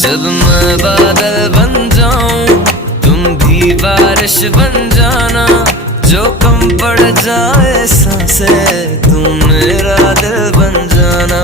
जब मैं बादल बन जाऊं तुम भी बारिश बन जाना, जो कम पड़ जाए सांसें तुम मेरा दिल बन जाना।